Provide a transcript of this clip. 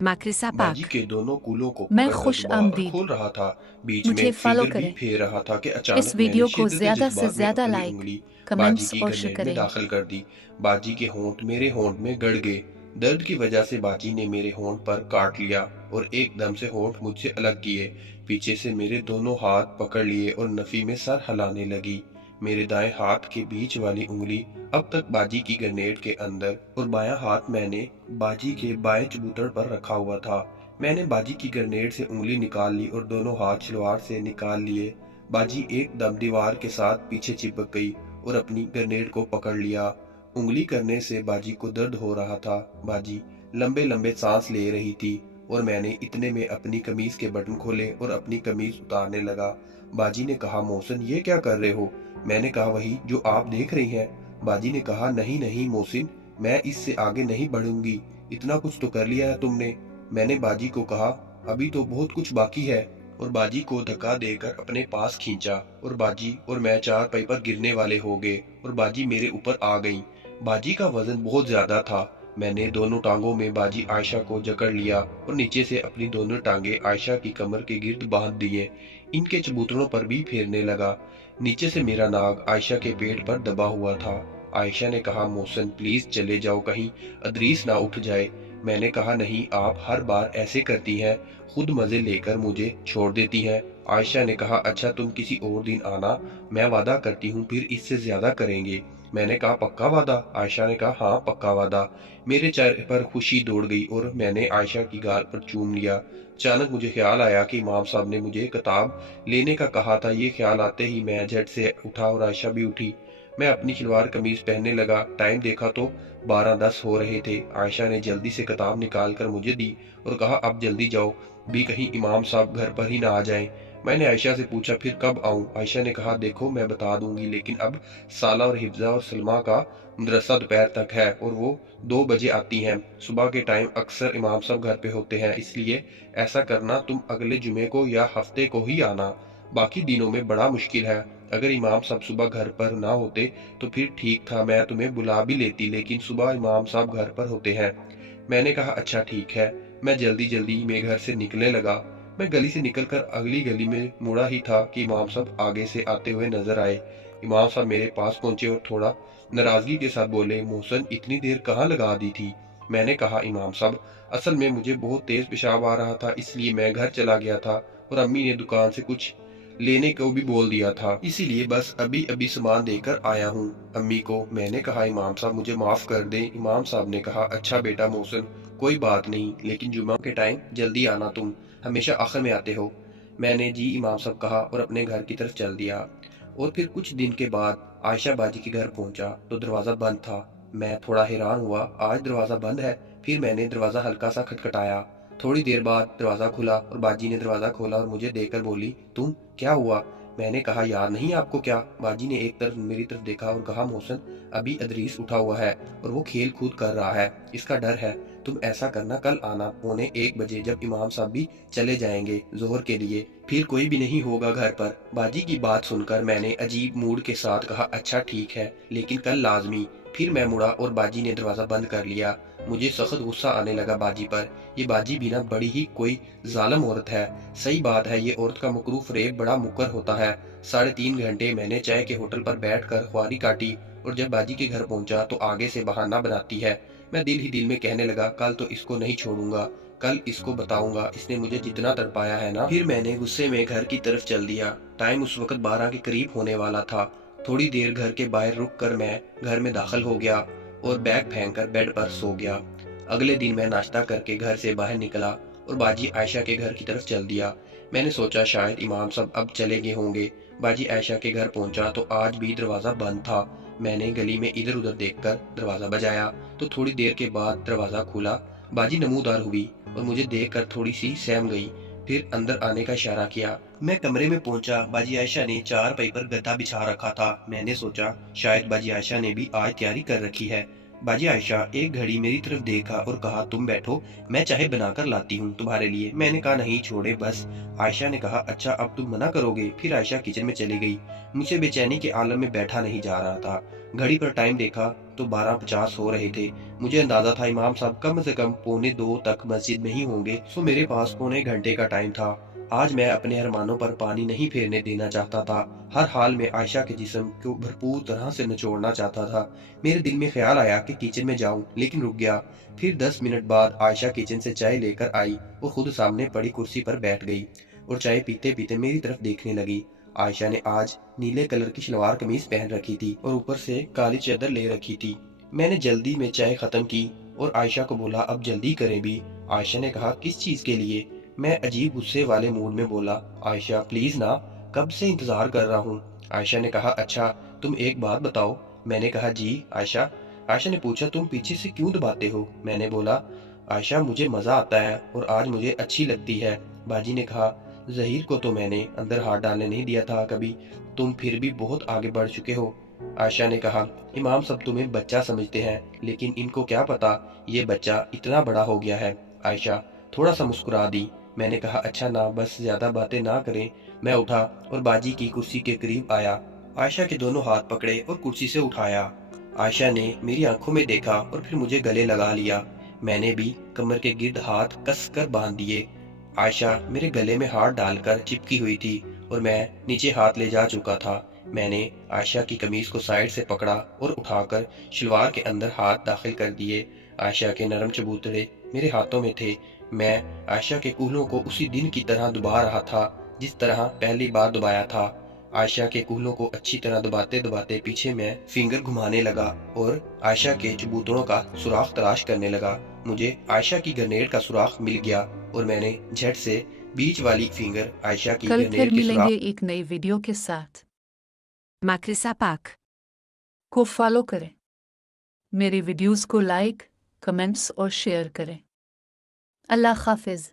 Makrisa बाजी Pak. के दोनों कूलों को मैं पकड़कर खुश दबा और आमदीद। खोल रहा था। बीच मुझे में फॉलो फिंगर भी करें। फेर रहा था कि इस अचानक मैंने वीडियो को शिद्दत ज्यादा से जज्बात में ज्यादा अपनी लाइक, उंगली बाजी कमेंट्स की और शेयर ग्रेनेड में करें। दाखिल कर दी। बाजी के होंठ मेरे होंठ में गड़ गए। दर्द की वजह से बाजी ने मेरे होंठ पर काट लिया और एकदम से होंठ मुझसे अलग किए। पीछे से मेरे दोनों हाथ पकड़ लिए और नफी में सर हिलाने लगी। मेरे दाएं हाथ के बीच वाली उंगली अब तक बाजी की ग्रेनेड के अंदर और बायां हाथ मैंने बाजी के बाएं चबूतड़ पर रखा हुआ था। मैंने बाजी की ग्रेनेड से उंगली निकाल ली और दोनों हाथ शलवार से निकाल लिए। बाजी एकदम दीवार के साथ पीछे चिपक गई और अपनी ग्रेनेड को पकड़ लिया। उंगली करने से बाजी को दर्द हो रहा था। बाजी लंबे लंबे सांस ले रही थी और मैंने इतने में अपनी कमीज के बटन खोले और अपनी कमीज उतारने लगा। बाजी ने कहा, मोहसिन ये क्या कर रहे हो? मैंने कहा, वही जो आप देख रही हैं। बाजी ने कहा, नहीं नहीं मोहसिन, मैं इससे आगे नहीं बढ़ूंगी। इतना कुछ तो कर लिया है तुमने। मैंने बाजी को कहा, अभी तो बहुत कुछ बाकी है, और बाजी को धक्का देकर अपने पास खींचा और बाजी और मैं चारपाई पर गिरने वाले हो गए और बाजी मेरे ऊपर आ गई। बाजी का वजन बहुत ज्यादा था। मैंने दोनों टांगों में बाजी आयशा को जकड़ लिया और नीचे से अपनी दोनों टांगे आयशा की कमर के गिर्द बांध दिए। इनके चबूतरों पर भी फेरने लगा। नीचे से मेरा नाक आयशा के पेट पर दबा हुआ था। आयशा ने कहा, मोहसिन प्लीज चले जाओ, कहीं अदरीस ना उठ जाए। मैंने कहा, नहीं, आप हर बार ऐसे करती हैं, खुद मजे लेकर मुझे छोड़ देती हैं। आयशा ने कहा, अच्छा तुम किसी और दिन आना, मैं वादा करती हूँ फिर इससे ज्यादा करेंगे। मैंने कहा, पक्का वादा? आयशा ने कहा, हाँ पक्का वादा। मेरे चेहरे पर खुशी दौड़ गई और मैंने आयशा की गाल पर चूम लिया। अचानक मुझे ख्याल आया कि इमाम साहब ने मुझे किताब लेने का कहा था। ये ख्याल आते ही मैं झट से उठा और आयशा भी उठी। मैं अपनी शलवार कमीज पहनने लगा। टाइम देखा तो 12:10 हो रहे थे। आयशा ने जल्दी से किताब निकाल कर मुझे दी और कहा, अब जल्दी जाओ, भी कहीं इमाम साहब घर पर ही ना आ जाएं। मैंने आयशा से पूछा, फिर कब आऊं? आयशा ने कहा, देखो मैं बता दूंगी, लेकिन अब साला और हिफ्जा और सलमा का मदरसा दोपहर तक है और वो 2 बजे आती हैं। सुबह के टाइम अक्सर इमाम साहब घर पे होते हैं, इसलिए ऐसा करना, तुम अगले जुमे को या हफ्ते को ही आना। बाकी दिनों में बड़ा मुश्किल है। अगर इमाम साहब सुबह घर पर ना होते तो फिर ठीक था, मैं तुम्हें बुला भी लेती, लेकिन सुबह इमाम साहब घर पर होते हैं। मैंने कहा, अच्छा ठीक है। मैं जल्दी जल्दी में घर से निकलने लगा। मैं गली से निकलकर अगली गली में मुड़ा ही था कि इमाम साहब आगे से आते हुए नजर आए। इमाम साहब मेरे पास पहुंचे और थोड़ा नाराजगी के साथ बोले, मोहसिन इतनी देर कहाँ लगा दी थी? मैंने कहा, इमाम साहब असल में मुझे बहुत तेज पेशाब आ रहा था, इसलिए मैं घर चला गया था और अम्मी ने दुकान से कुछ लेने को भी बोल दिया था, इसीलिए बस अभी अभी सामान देकर आया हूँ अम्मी को। मैंने कहा, इमाम साहब मुझे माफ कर दें। इमाम साहब ने कहा, अच्छा बेटा मोहसिन, कोई बात नहीं, लेकिन जुमा के टाइम जल्दी आना, तुम हमेशा आखिर में आते हो। मैंने जी इमाम साहब कहा और अपने घर की तरफ चल दिया। और फिर कुछ दिन के बाद आयशा बाजी के घर पहुंचा तो दरवाजा बंद था। मैं थोड़ा हैरान हुआ, आज दरवाजा बंद है। फिर मैंने दरवाजा हल्का सा खटखटाया। थोड़ी देर बाद दरवाजा खुला और बाजी ने दरवाजा खोला और मुझे देखकर बोली, तुम, क्या हुआ? मैंने कहा, यार नहीं आपको क्या? बाजी ने एक तरफ मेरी तरफ देखा और कहा, मोहसिन अभी अदरीस उठा हुआ है और वो खेल कूद कर रहा है, इसका डर है। तुम ऐसा करना, कल आना 1:45 जब इमाम साहब भी चले जाएंगे जोहर के लिए, फिर कोई भी नहीं होगा घर पर। बाजी की बात सुनकर मैंने अजीब मूड के साथ कहा, अच्छा ठीक है, लेकिन कल लाजमी। फिर मैं मुड़ा और बाजी ने दरवाजा बंद कर लिया। मुझे सख्त गुस्सा आने लगा बाजी पर। ये बाजी भी ना बड़ी ही कोई जालिम औरत है। सही बात है, ये औरत का मकरूफ रेब बड़ा मुकर होता है। 3.5 घंटे मैंने चाय के होटल पर बैठकर ख्वारी काटी और जब बाजी के घर पहुंचा तो आगे से बहाना बनाती है। मैं दिल ही दिल में कहने लगा, कल तो इसको नहीं छोड़ूंगा, कल इसको बताऊंगा इसने मुझे जितना तड़पाया है ना। फिर मैंने गुस्से में घर की तरफ चल दिया। टाइम उस वक्त 12 के करीब होने वाला था। थोड़ी देर घर के बाहर रुक कर मैं घर में दाखिल हो गया और बैग फेंक कर बेड पर सो गया। अगले दिन मैं नाश्ता करके घर से बाहर निकला और बाजी आयशा के घर की तरफ चल दिया। मैंने सोचा शायद इमाम साहब अब चले गए होंगे। बाजी आयशा के घर पहुंचा तो आज भी दरवाजा बंद था। मैंने गली में इधर उधर देखकर दरवाजा बजाया तो थोड़ी देर के बाद दरवाजा खुला। बाजी नमूदार हुई और मुझे देखकर थोड़ी सी सहम गई, फिर अंदर आने का इशारा किया। मैं कमरे में पहुंचा। बाजी आयशा ने चारपाई पर गद्दा बिछा रखा था। मैंने सोचा शायद बाजी आयशा ने भी आज तैयारी कर रखी है। बाजी आयशा एक घड़ी मेरी तरफ देखा और कहा, तुम बैठो, मैं चाय बनाकर लाती हूँ तुम्हारे लिए। मैंने कहा, नहीं छोड़े बस। आयशा ने कहा, अच्छा अब तुम मना करोगे? फिर आयशा किचन में चली गई। मुझे बेचैनी के आलम में बैठा नहीं जा रहा था। घड़ी पर टाइम देखा तो 12:50 हो रहे थे। मुझे अंदाजा था इमाम साहब कम से कम 1:45 तक मस्जिद में ही होंगे, सो मेरे पास पौने घंटे का टाइम था। आज मैं अपने अरमानों पर पानी नहीं फेरने देना चाहता था। हर हाल में आयशा के जिस्म को भरपूर तरह से निचोड़ना चाहता था। मेरे दिल में ख्याल आया कि किचन में जाऊं, लेकिन रुक गया। फिर 10 मिनट बाद आयशा किचन से चाय लेकर आई और खुद सामने पड़ी कुर्सी पर बैठ गई और चाय पीते पीते मेरी तरफ देखने लगी। आयशा ने आज नीले कलर की सलवार कमीज पहन रखी थी और ऊपर से काली चादर ले रखी थी। मैंने जल्दी में चाय खत्म की और आयशा को बोला, अब जल्दी करें भी। आयशा ने कहा, किस चीज के लिए? मैं अजीब गुस्से वाले मूड में बोला, आयशा प्लीज ना, कब से इंतजार कर रहा हूँ। आयशा ने कहा, अच्छा तुम एक बात बताओ। मैंने कहा, जी आयशा। आयशा ने पूछा, तुम पीछे से क्यों दबाते हो? मैंने बोला, आयशा मुझे मजा आता है और आज मुझे अच्छी लगती है। बाजी ने कहा, जहीर को तो मैंने अंदर हाथ डालने नहीं दिया था कभी, तुम फिर भी बहुत आगे बढ़ चुके हो। आयशा ने कहा, इमाम सब तुम्हें बच्चा समझते हैं, लेकिन इनको क्या पता ये बच्चा इतना बड़ा हो गया है। आयशा थोड़ा सा मुस्कुरा दी। मैंने कहा, अच्छा ना, बस ज्यादा बातें ना करें। मैं उठा और बाजी की कुर्सी के करीब आया। आयशा के दोनों हाथ पकड़े और कुर्सी से उठाया। आयशा ने मेरी आंखों में देखा और फिर मुझे गले लगा लिया। मैंने भी कमर के गिर्द हाथ कस कर बांध दिए। आयशा मेरे गले में हाथ डालकर चिपकी हुई थी और मैं नीचे हाथ ले जा चुका था। मैंने आयशा की कमीज को साइड से पकड़ा और उठाकर शलवार के अंदर हाथ दाखिल कर दिए। आयशा के नरम चबूतरे मेरे हाथों में थे। मैं आयशा के कूल्हों को उसी दिन की तरह दबा रहा था जिस तरह पहली बार दबाया था। आयशा के कूल्हों को अच्छी तरह दबाते दबाते पीछे मैं फिंगर घुमाने लगा और आयशा के चबूतरों का सुराख तलाश करने लगा। मुझे आयशा की ग्रेनेड का सुराख मिल गया और मैंने झट से बीच वाली फिंगर आयशा की कल ग्रेनेड फिर के सुराख मिलेंगे एक नई वीडियो के साथ। Makrisa Pak. को फॉलो करें, मेरी वीडियोस को लाइक, कमेंट्स और शेयर करें। अल्लाह हाफिज।